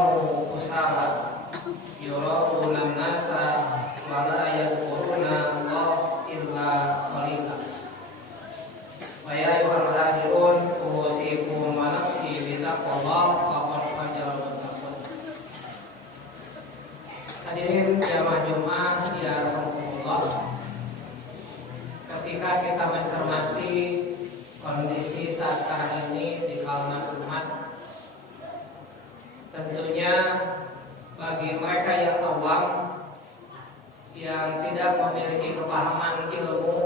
qamu usara yura'una nasa wa la yadhkuruna Allah illa qalila. Wa ya ayyuhal hadirun usikum wa nafsi bi taqwallah faqad fajarul muttaqun. Hadirin jamaah Jumat ya rahimakumullah. Ketika kita mencermati kondisi saat sekarang ini di kalangan umat, tentunya bagi mereka yang awam, yang tidak memiliki kepahaman ilmu,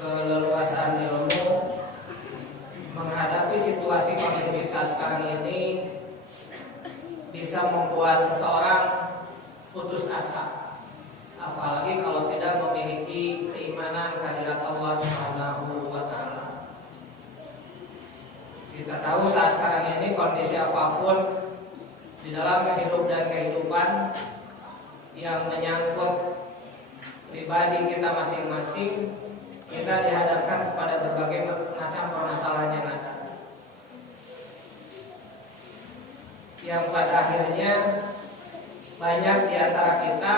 keleluasaan ilmu, menghadapi situasi kondisi saat sekarang ini bisa membuat seseorang putus asa, apalagi kalau tidak memiliki keimanan kehadirat Allah Subhanahu wa Ta'ala. Kita tahu saat sekarang ini kondisi apapun di dalam kehidupan yang menyangkut pribadi kita masing-masing, kita dihadapkan kepada berbagai macam permasalahan yang ada, yang pada akhirnya banyak di antara kita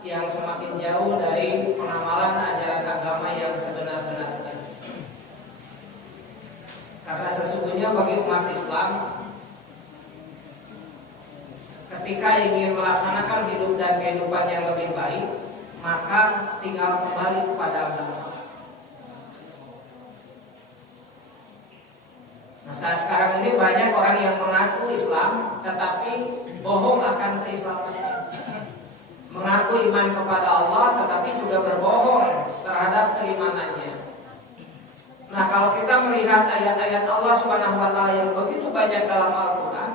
yang semakin jauh dari pengamalan ajaran agama yang sebenar-benarnya. Karena sesungguhnya bagi umat Islam, ketika ingin melaksanakan hidup dan kehidupan yang lebih baik, maka tinggal kembali kepada agama. Nah, saat sekarang ini banyak orang yang mengaku Islam tetapi bohong akan keislamannya, mengaku iman kepada Allah tetapi juga berbohong terhadap keimanannya. Nah, kalau kita melihat ayat-ayat Allah Subhanahu wa Ta'ala yang begitu banyak dalam Al-Quran,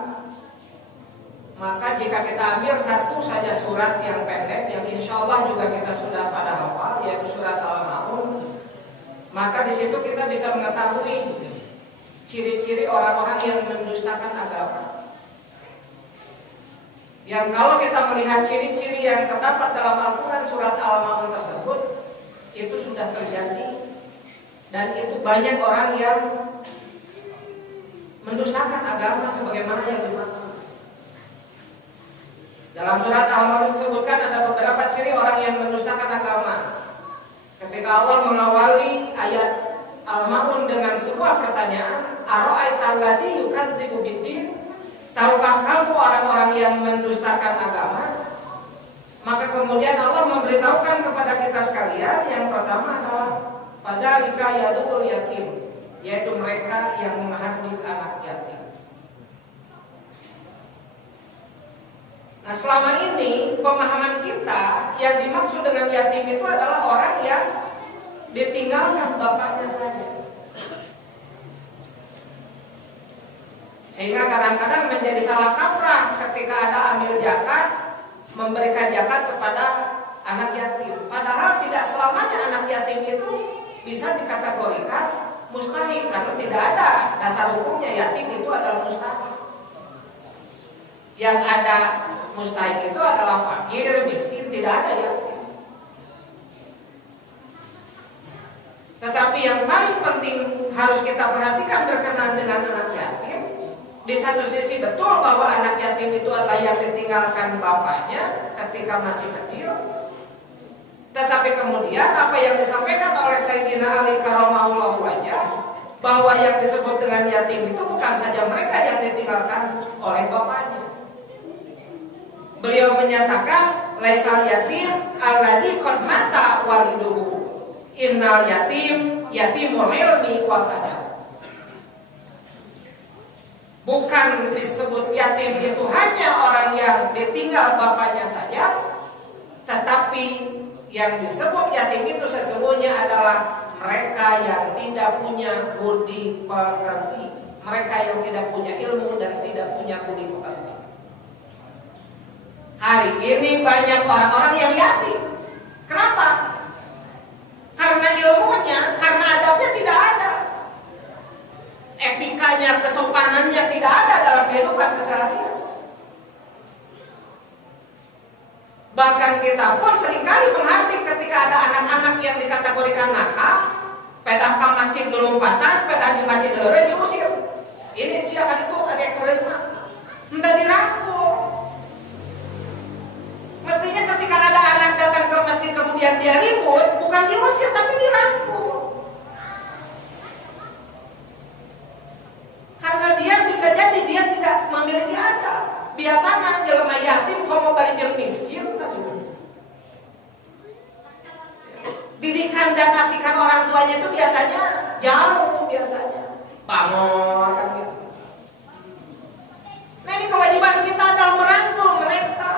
maka jika kita ambil satu saja surat yang pendek, yang insya Allah juga kita sudah pada hafal, yaitu surat Al-Ma'un, maka di situ kita bisa mengetahui ciri-ciri orang-orang yang mendustakan agama. Yang kalau kita melihat ciri-ciri yang terdapat dalam Al-Quran surat Al-Ma'un tersebut, itu sudah terjadi, dan itu banyak orang yang mendustakan agama sebagaimana yang dimaksud. Dalam surat Al-Ma'un disebutkan ada beberapa ciri orang yang mendustakan agama. Ketika Allah mengawali ayat Al-Ma'un dengan sebuah pertanyaan, ara'aital ladzi yukadzibu biddin, tahukah kamu orang-orang yang mendustakan agama? Maka kemudian Allah memberitahukan kepada kita sekalian, yang pertama adalah fadzalika yadul yatim, yaitu mereka yang menghardik anak yatim. Nah, selama ini pemahaman kita yang dimaksud dengan yatim itu adalah orang yang ditinggalkan bapaknya saja. Sehingga kadang-kadang menjadi salah kaprah ketika ada ambil zakat, memberikan zakat kepada anak yatim. Padahal tidak selamanya anak yatim itu bisa dikategorikan mustahil, karena tidak ada dasar hukumnya yatim itu adalah mustahil. Yang ada mustahil itu adalah fakir, miskin, tidak ada yatim. Tetapi yang paling penting harus kita perhatikan berkenaan dengan anak yatim, di satu sisi betul bahwa anak yatim itu adalah yang ditinggalkan bapaknya ketika masih kecil. Tetapi kemudian apa yang disampaikan oleh Sayyidina Ali karramahullahu wajhah, bahwa yang disebut dengan yatim itu bukan saja mereka yang ditinggalkan oleh bapaknya. Beliau menyatakan laisal yatim alladzi qad mata waliduhu, innal yatim yatimul ilmi wal adab. Bukan disebut yatim itu hanya orang yang ditinggal bapaknya saja, tetapi yang disebut yatim itu sesungguhnya adalah mereka yang tidak punya budi pekerti, mereka yang tidak punya ilmu dan tidak punya budi pekerti. Hari ini banyak orang-orang yang yatim. Kenapa? Karena ilmunya, karena adabnya tidak ada, etikanya, kesopanannya tidak ada dalam kehidupan keseharian. Bahkan kita pun seringkali menghardik ketika ada anak-anak yang dikategorikan nakal, pedah ka masjid lompatan, pedah di masjid heureuy diusir. Ini siapa itu ada yang keureuy mah. Henteu dirangkul. kemudian dia ribut, bukan diusir tapi dirangkul. Karena dia bisa jadi dia tidak memiliki adab. Biasanya jelema yatim komo bari jeung miskin kan gitu. Didikan dan atikan orang tuanya itu biasanya jauh biasanya. Pamor kan gitu. Nah ini kewajiban kita adalah merangkul mereka.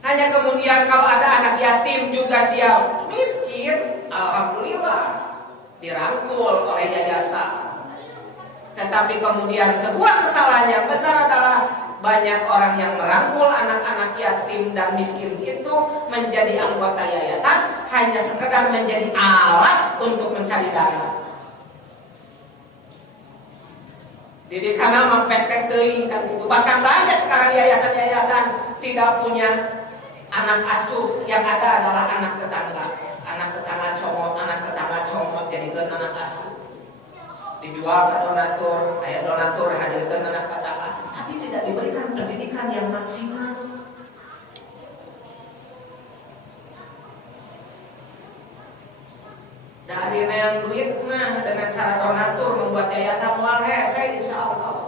Hanya kemudian kalau ada anak yatim juga dia miskin, alhamdulillah dirangkul oleh yayasan. Tetapi kemudian sebuah kesalahan yang besar adalah banyak orang yang merangkul anak-anak yatim dan miskin itu menjadi anggota yayasan hanya sekedar menjadi alat untuk mencari dana. Didikan mah pepek teuing kan gitu. Bahkan banyak sekarang yayasan-yayasan tidak punya anak asuh, yang ada adalah anak tetangga. Anak tetangga comot jadikan anak asuh. Dijual ke donatur, ayah donatur hadirkan anak tetangga, tapi tidak diberikan pendidikan yang maksimal. Dari yang duit mah dengan cara donatur membuat yayasan mual hese insya Allah.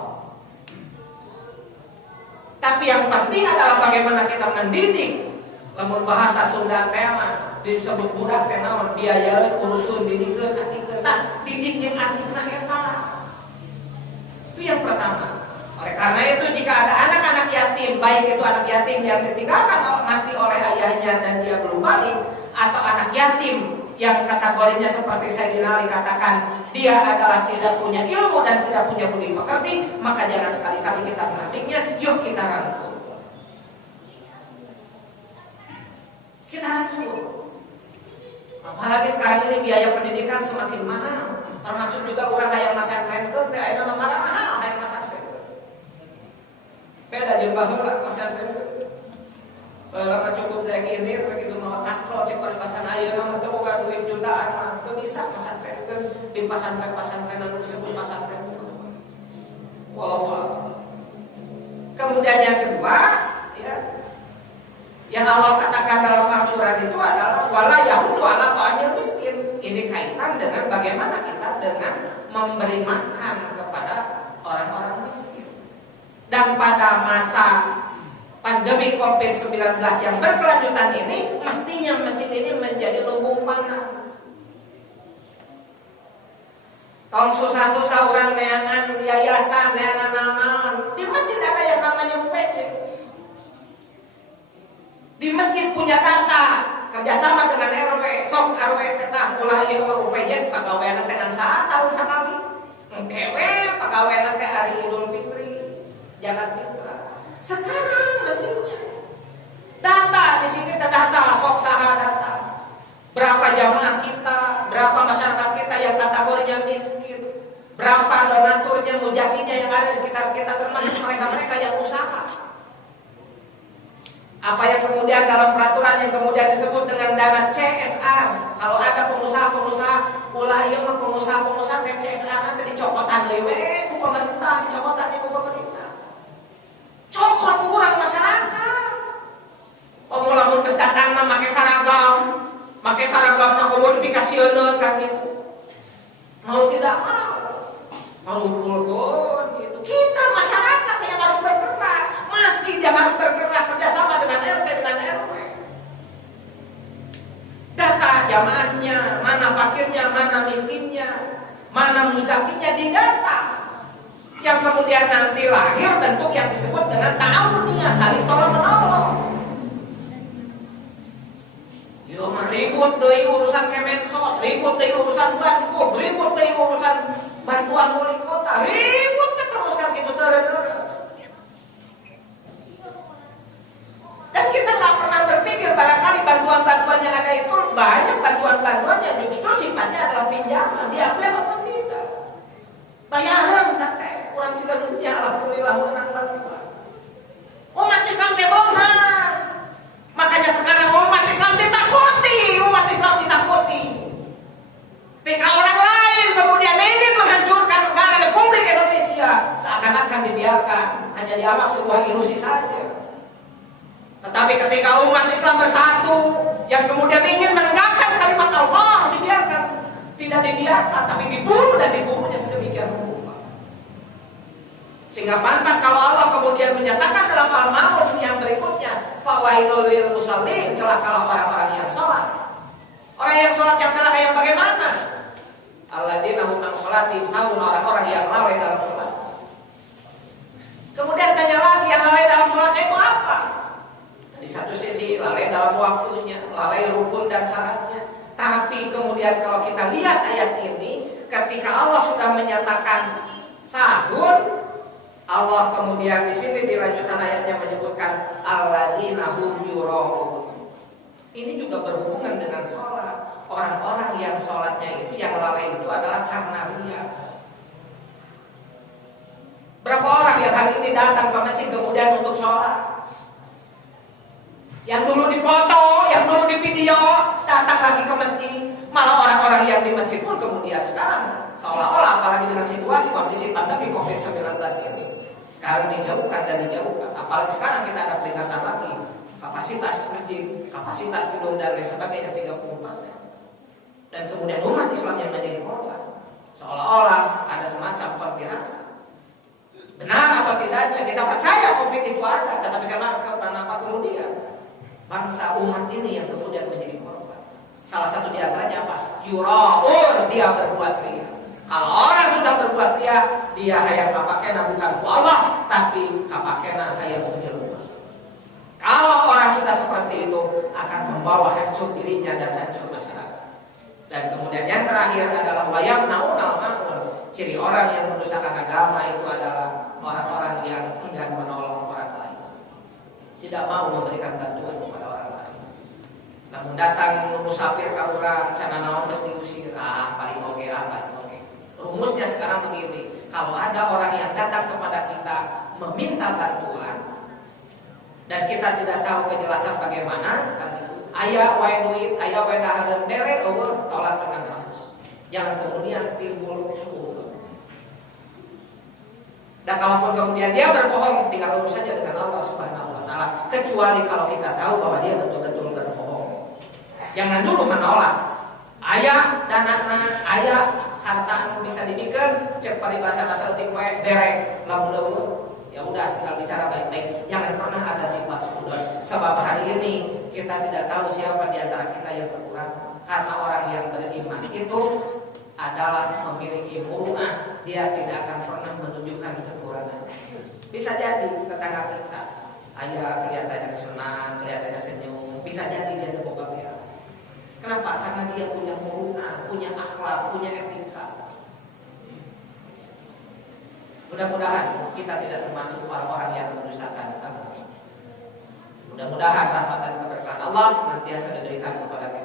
Tapi yang penting adalah bagaimana kita mendidik. Lamun bahasa Sunda tema disebut budak teh naon biaya urusun didikeun atikeun. Tah didik jeung atikna eta. Itu yang pertama. Oleh karena itu jika ada anak-anak yatim, baik itu anak yatim yang ditinggalkan mati oleh ayahnya dan dia belum balik, atau anak yatim yang kategorinya seperti Sayyidina Ali katakan dia adalah tidak punya ilmu dan tidak punya budi pekerti, maka jangan sekali-kali kita mengardiknya. Yuk kita rangkul. Kita rangkul. Apalagi sekarang ini biaya pendidikan semakin mahal, termasuk juga orang hayang masantren teh aya mah mahal hayang masantren. Beda jeung baheula masantren. Lama cukup lagi ini begitu mau kastrol cek perpasan ayeuna mah teu boga duit jutaan mah teu bisa masantren di pasantren-pasantren anu disebut pasantren. Wallahu. Kemudian yang kedua, ya, yang Allah katakan dalam Al-Quran itu adalah wala yahudu ala ta'amil miskin. Ini kaitan dengan bagaimana kita dengan memberi makan kepada orang-orang miskin. Dan pada masa pandemi COVID-19 yang berkelanjutan ini, mestinya masjid ini menjadi lumbung pangan. Tahun susah-susah orang neangan yayasan, neangan naon. Di masjid ada yang namanya UPJ. Di masjid punya data kerjasama dengan RW, sok RW tetap ulah ieu mah UPJ pagaweana teh kan tahun sakali. Engkewe pagaweana teh hari Idul Fitri, Zakat Fitrah. Sekarang mestinya data di sini terdata, sok saha data. Berapa jamaah kita, berapa masyarakat kita yang kategorinya miskin, berapa donaturnya, mujakinya yang ada di sekitar kita, termasuk mereka-mereka yang usaha. Apa yang kemudian dalam peraturan yang kemudian disebut dengan dana CSR. Kalau ada pengusaha-pengusaha, ulah ieu mah pengusaha-pengusaha teh CSR nanti dicokotan deui we ku pemerintah, dicokotan ku pemerintah. Cokot ku urang masyarakat. Lamun geus datangna make saragam na komodifikasieun kan gitu. Mau tidak mau ngumpulkeun gitu. Kita masyarakat yang harus bergerak. Masjid yang harus bergerak kerjasama dengan RT dengan RW. Data jamaahnya, mana fakirnya, mana miskinnya, mana muzakinya didata. Yang kemudian nanti lahir bentuk yang disebut dengan ta'awuniyah, saling tolong menolong. Yo ribut deui urusan Kemensos, ribut deui urusan Bankub, ribut deui urusan bantuan wali kota, ribut terus kan gitu terus. Dan kita nggak pernah berpikir barangkali bantuan-bantuan yang ada itu banyak bantuan-bantuan yang justru sifatnya adalah pinjaman. Diakui apa tidak? Bayaran teh, orang sudah dunia alhamdulillah menang bantuan. Umat Islam teh bohong. Makanya sekarang umat Islam ditakuti. Ketika orang lain kemudian ingin menghancurkan negara Republik Indonesia, seakan-akan dibiarkan, hanya dianggap sebuah ilusi saja. Tetapi ketika umat Islam bersatu, yang kemudian ingin menegakkan kalimat Allah, dibiarkan. Tidak dibiarkan, tapi diburu dan diburunya sedemikian rupa. Sehingga pantas kalau Allah kemudian menyatakan dalam Al-Maun yang berikutnya, fawaidul lil musallin, celakalah orang-orang yang sholat. Orang yang sholat yang celaka yang bagaimana? Alladzina hum an sholatihim sahun, orang-orang yang lalai dalam sholat. Kemudian tanya lagi, yang lalai dalam sholatnya itu apa? Di satu sisi lalai dalam waktunya, lalai rukun dan syaratnya. Tapi kemudian kalau kita lihat ayat ini, ketika Allah sudah menyatakan sahur, Allah kemudian di sini di lanjutan ayatnya menyebutkan alladzina hum yura'un. Ini juga berhubungan dengan sholat. Orang-orang yang sholatnya itu, yang lalai itu adalah karena riya. Berapa orang yang hari ini datang ke masjid kemudian untuk sholat? Yang dulu dipoto, yang dulu di video, datang lagi ke masjid. Malah orang-orang yang di masjid pun kemudian sekarang seolah-olah, apalagi dengan situasi kondisi pandemi COVID-19 ini, sekarang dijauhkan dan dijauhkan. Apalagi sekarang kita ada peringatan lagi, kapasitas masjid, kapasitas gedung dan lain sebagainya 30%. Dan kemudian umat Islam yang menjadi korban, seolah-olah ada semacam konspirasi. Benar atau tidaknya, kita percaya COVID itu ada, tetapi kenapa kemudian bangsa umat ini yang kemudian menjadi korban? Salah satu di antaranya apa? Yura'un, dia berbuat riya. Kalau orang sudah berbuat riya, dia hayang kapakena bukan ku Allah, tapi kapakena hayang ku jelema. Kalau orang sudah seperti itu, akan membawa hancur dirinya dan hancur masyarakat. Dan kemudian yang terakhir adalah wayamnaunal ma'un. Ciri orang yang mendustakan agama itu adalah orang-orang yang enggan menolong orang lain, tidak mau memberikan bantuan kepada orang lain. Namun datang musafir ka urang, cana naon geus diusir, paling oge. Rumusnya sekarang begini, kalau ada orang yang datang kepada kita meminta bantuan dan kita tidak tahu kejelasan bagaimana, kan itu aya wae duit, aya wae dahareun bere, eueuh tolak dengan halus. Jangan kemudian timbul suudzon. Dan kalaupun kemudian dia berbohong, tinggal urus saja dengan Allah Subhanahu wa taala, kecuali kalau kita tahu bahwa dia betul-betul berbohong. Jangan dulu menolak. Aya danana, aya harta anu bisa dibikeun, cek paribasana saeutik wae derek, lamun eueuh ya udah tinggal bicara baik-baik. Jangan pernah ada sifat suudzon. Sebab hari ini kita tidak tahu siapa di antara kita yang kekurangan. Karena orang yang beriman itu adalah memiliki muru'ah, dia tidak akan pernah menunjukkan kekurangan. Bisa jadi tetangga kita, ayah kelihatannya senang, kelihatannya senyum, bisa jadi dia terbuka biar. Kenapa? Karena dia punya muru'ah, punya akhlak, punya etika. Mudah-mudahan kita tidak termasuk orang-orang yang mendustakan agama. Mudah-mudahan rahmat dan keberkahan Allah senantiasa diberikan kepada kita.